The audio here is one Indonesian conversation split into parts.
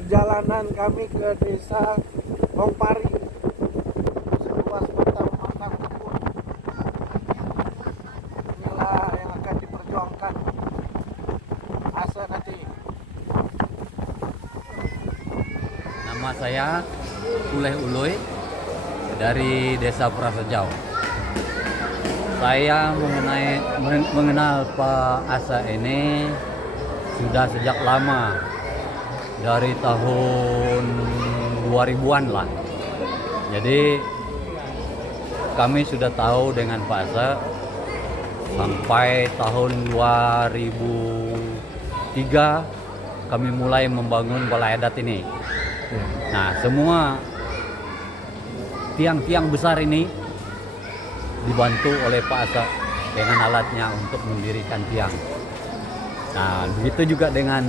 Perjalanan kami ke desa Longpari, seluas matang kebun. Inilah yang akan diperjuangkan Ase nanti. Nama saya Uleh Uloy dari Desa Prasejau. Saya mengenal Pak Ase ini sudah sejak lama, dari tahun 2000-an lah. Jadi kami sudah tahu dengan Pak Ase sampai tahun 2003 kami mulai membangun balai adat ini. Nah, semua tiang-tiang besar ini dibantu oleh Pak Ase dengan alatnya untuk mendirikan tiang. Nah, begitu juga dengan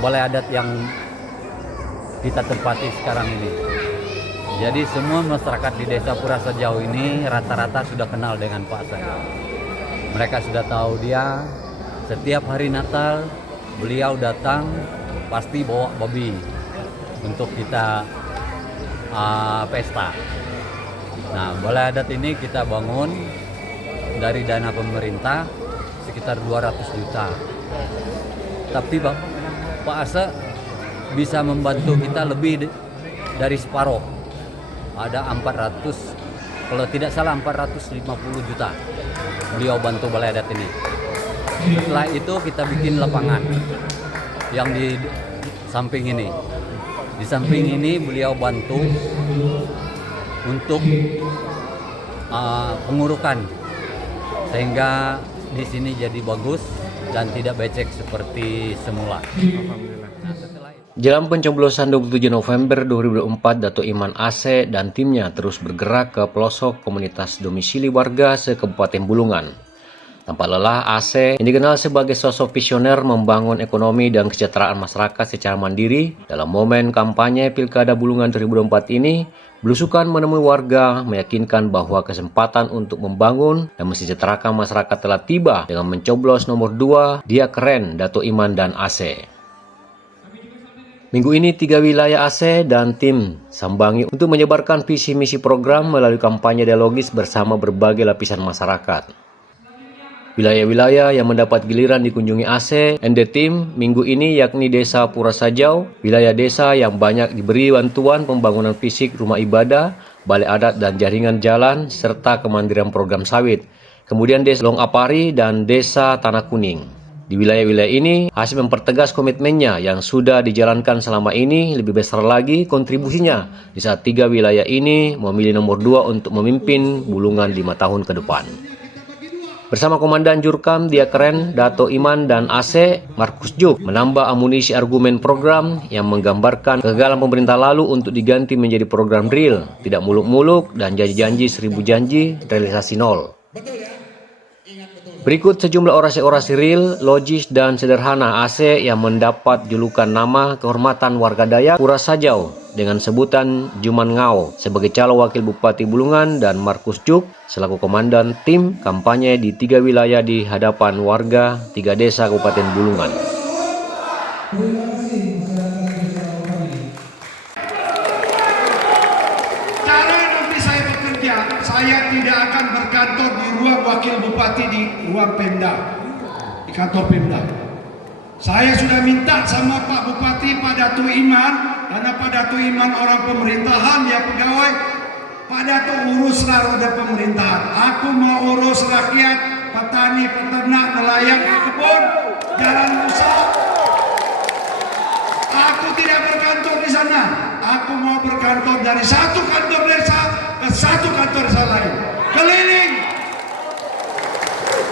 balai adat yang kita tempati sekarang ini. Jadi semua masyarakat di Desa Prasejau ini rata-rata sudah kenal dengan Pak Ase. Mereka sudah tahu dia setiap hari Natal beliau datang pasti bawa babi untuk kita pesta. Nah, balai adat ini kita bangun dari dana pemerintah sekitar 200 juta. Tapi Pak Ase bisa membantu kita lebih dari separuh. Ada 400, kalau tidak salah 450 juta beliau bantu balai adat ini. Setelah itu kita bikin lapangan yang di samping ini. Di samping ini beliau bantu untuk pengurukan sehingga di sini jadi bagus dan tidak becek seperti semula. Jelang pencoblosan 27 November 2024, Dato' Iman Ase dan timnya terus bergerak ke pelosok komunitas domisili warga se-Kabupaten Bulungan. Tanpa lelah, Ase yang dikenal sebagai sosok visioner membangun ekonomi dan kesejahteraan masyarakat secara mandiri. Dalam momen kampanye Pilkada Bulungan 2024 ini, belusukan menemui warga meyakinkan bahwa kesempatan untuk membangun dan mensejahterakan masyarakat telah tiba dengan mencoblos nomor 2 Dia Keren Dato' Iman dan Ase. Minggu ini 3 wilayah Ase dan tim sambangi untuk menyebarkan visi misi program melalui kampanye dialogis bersama berbagai lapisan masyarakat. Wilayah-wilayah yang mendapat giliran dikunjungi Ase and the team minggu ini yakni Desa Prasejau, wilayah desa yang banyak diberi bantuan pembangunan fisik rumah ibadah, balai adat dan jaringan jalan, serta kemandirian program sawit. Kemudian Desa Longapari dan Desa Tanah Kuning. Di wilayah-wilayah ini, Ase mempertegas komitmennya yang sudah dijalankan selama ini lebih besar lagi kontribusinya di saat 3 wilayah ini memilih nomor 2 untuk memimpin Bulungan 5 tahun ke depan. Bersama Komandan Jurkam Dia Keren, Dato' Iman dan Ase, Markus Juk menambah amunisi argumen program yang menggambarkan kegagalan pemerintah lalu untuk diganti menjadi program real, tidak muluk-muluk dan janji-janji 1000 janji, realisasi nol. Berikut sejumlah orasi-orasi real, logis dan sederhana Ase yang mendapat julukan nama kehormatan warga Dayak Prasejau dengan sebutan Juman Ngau sebagai calon wakil Bupati Bulungan dan Markus Juk selaku komandan tim kampanye di 3 wilayah di hadapan warga 3 desa Kabupaten Bulungan. Cara nanti saya bekerja, saya tidak akan berkantor di ruang wakil bupati di ruang Pemda, di kantor Pemda. Saya sudah minta sama Pak Bupati, Pak Dato' Iman, karena Pak Dato' Iman orang pemerintahan, dia pegawai. Pak Dato' uruslah roda pemerintahan. Aku mau urus rakyat, petani, peternak, nelayan di kebun, jalan usaha. Aku tidak berkantor di sana. Aku mau berkantor dari satu kantor desa ke satu kantor desa lain. Keliling.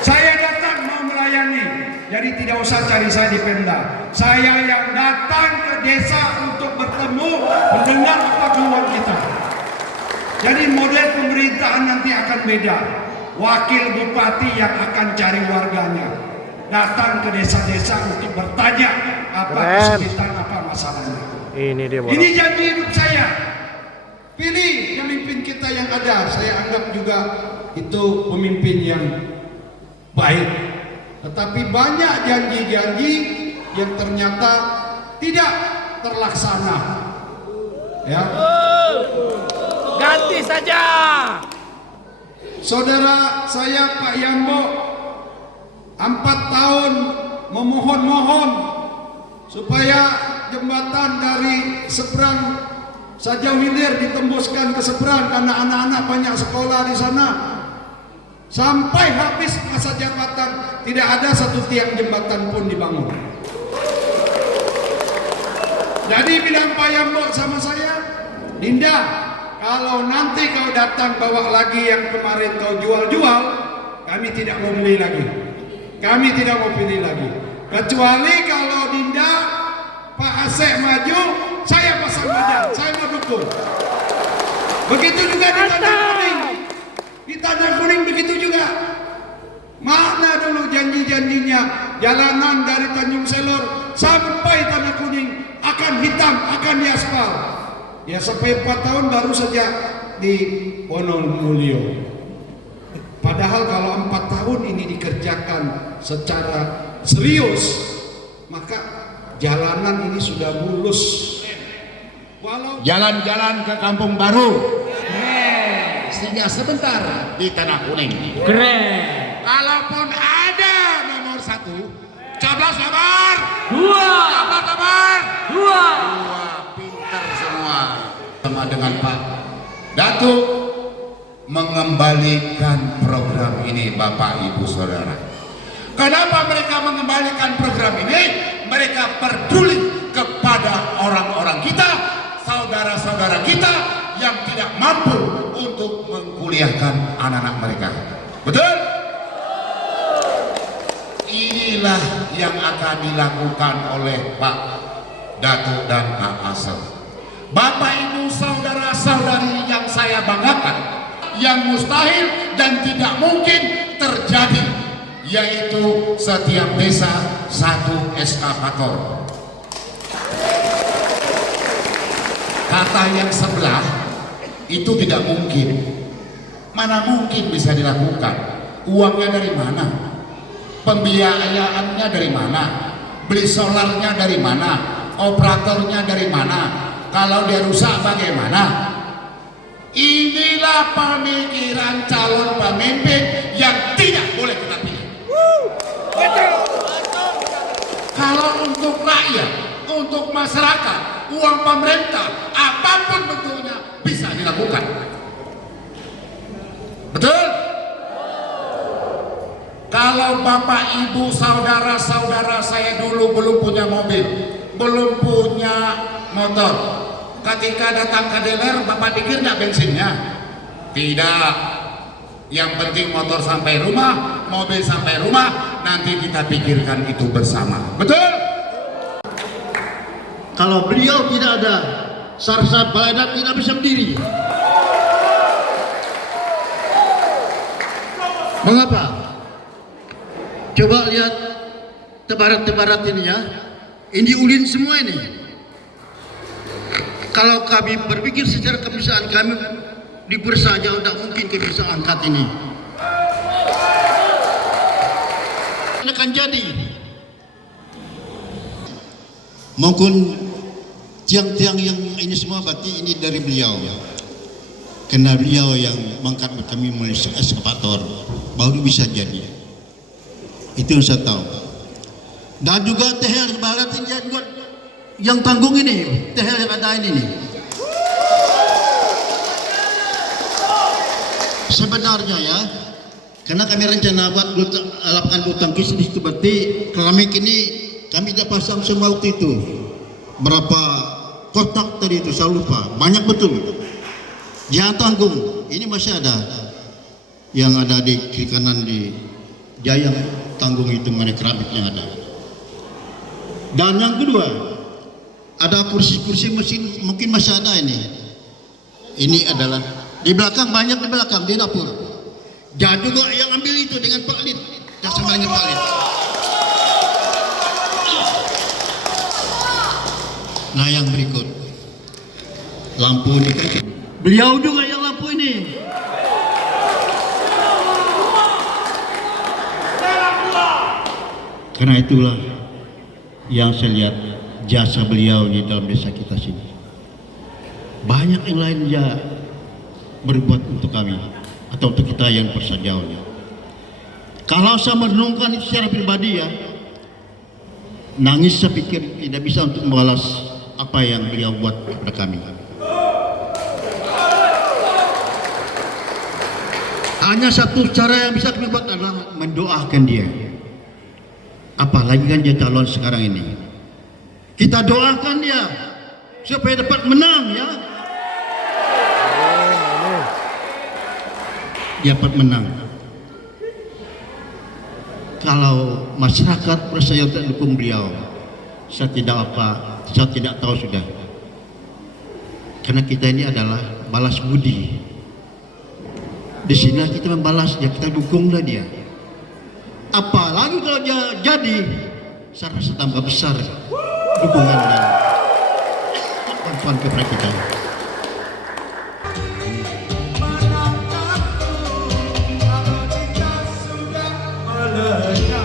Saya datang mau melayani. Jadi tidak usah cari saya di Pemda. Saya yang datang ke desa untuk bertemu, mendengar apa keluhan kita. Jadi model pemerintahan nanti akan beda. Wakil bupati yang akan cari warganya. Datang ke desa-desa untuk bertanya apa kesulitan, apa masalahnya. Ini janji hidup saya. Pilih pemimpin kita yang ada. Saya anggap juga itu pemimpin yang baik. Tetapi banyak janji-janji yang ternyata tidak terlaksana. Ya. Ganti saja. Saudara saya Pak Yambo 4 tahun memohon-mohon supaya jembatan dari seberang Sajau Hilir ditembuskan ke seberang karena anak-anak banyak sekolah di sana. Sampai habis masa jabatan tidak ada satu tiang jembatan pun dibangun. Jadi bilang Pak Yambo sama saya, Dinda, kalau nanti kau datang bawa lagi yang kemarin kau jual-jual, kami tidak mau beli lagi. Kami tidak mau pilih lagi. Kecuali kalau Dinda, Pak Asep maju, saya pasang badan, saya mau dukung. Begitu juga di Tanjung Kuning. Di Tanjung Kuning begitu juga. Mana dulu janji-janjinya jalanan dari Tanjung Selor sampai Tanah Kuning akan hitam, akan diaspal. Ya sampai 4 tahun baru saja di Wonolulio. Padahal kalau 4 tahun ini dikerjakan secara serius, maka jalanan ini sudah mulus. Jalan-jalan ke Kampung Baru. Sehingga sebentar di Tanah Kuning. Keren. Kalaupun ada nomor 1, coblos nomor 2. coblos nomor 2. pinter semua. Sama dengan Pak Datuk mengembalikan program ini, Bapak Ibu Saudara. Kenapa mereka mengembalikan program ini? Mereka peduli kepada orang-orang kita, saudara-saudara kita yang tidak mampu untuk mengkuliahkan anak-anak mereka. Betul? Inilah yang akan dilakukan oleh Pak Datuk dan Pak Asep. Bapak Ibu saudara-saudari yang saya banggakan, yang mustahil dan tidak mungkin terjadi, yaitu setiap desa 1 eskavator. Kata yang sebelah itu tidak mungkin. Mana mungkin bisa dilakukan? Uangnya dari mana? Pembiayaannya dari mana? Beli solarnya dari mana? Operatornya dari mana? Kalau dia rusak bagaimana? Inilah pemikiran calon pemimpin yang tidak boleh kita pilih. Kalau untuk rakyat, untuk masyarakat, uang pemerintah, apapun bentuknya bisa dilakukan. Betul? Kalau Bapak Ibu saudara-saudara saya dulu belum punya mobil, belum punya motor, ketika datang ke dealer, Bapak pikir nggak bensinnya? Tidak. Yang penting motor sampai rumah, mobil sampai rumah, nanti kita pikirkan itu bersama. Betul? Kalau beliau tidak ada, Sarsat Baladat tidak bisa berdiri. Mengapa? Coba lihat tebarat-tebarat ini ya. Ini ulin semua ini. Kalau kami berpikir secara kebiasaan kami di bursa saja tidak mungkin kami bisa angkat ini. Ini akan jadi. Mungkin tiang-tiang yang ini semua berarti ini dari beliau. Karena beliau yang mengangkat kami melalui eskavator baru bisa jadi. Itu yang saya tahu. Dan juga tehel barat yang tanggung ini, tehel yang ada ini nih. Sebenarnya ya, karena kami rencana buat lapangan bulu tangkis di situ, berarti kami tidak pasang semua waktu itu. Berapa kotak tadi itu saya lupa, banyak betul. Jangan tanggung, ini masih ada yang ada di kiri kanan di Jayang tanggung itu, mana keramiknya ada. Dan yang kedua, ada kursi-kursi mesin mungkin masih ada ini. Ini adalah di belakang, banyak di belakang di dapur. Jangan juga yang ambil itu dengan Pak Lid, dan sama dengan Pak Lid. Nah yang berikut, lampu ini kan beliau juga yang lampu ini. Karena itulah yang saya lihat jasa beliau di dalam desa kita sini. Banyak yang lain dia berbuat untuk kami atau untuk kita yang persajaunya. Kalau saya merenungkan itu secara pribadi ya, nangis saya pikir tidak bisa untuk membalas apa yang beliau buat kepada kami. Hanya satu cara yang bisa kami buat adalah mendoakan dia. Apalagi kan dia calon sekarang ini. Kita doakan dia supaya dapat menang ya. Dia dapat menang. Kalau masyarakat percaya untuk dukung beliau, saya tidak tahu sudah. Karena kita ini adalah balas budi. Di sini kita membalas dia, kita dukunglah dia. Apalagi kalau dia jadi, saya rasa tambah besar dukungan dan bantuan kepada kita. Menangkapku, kalau cinta sudah melenyap.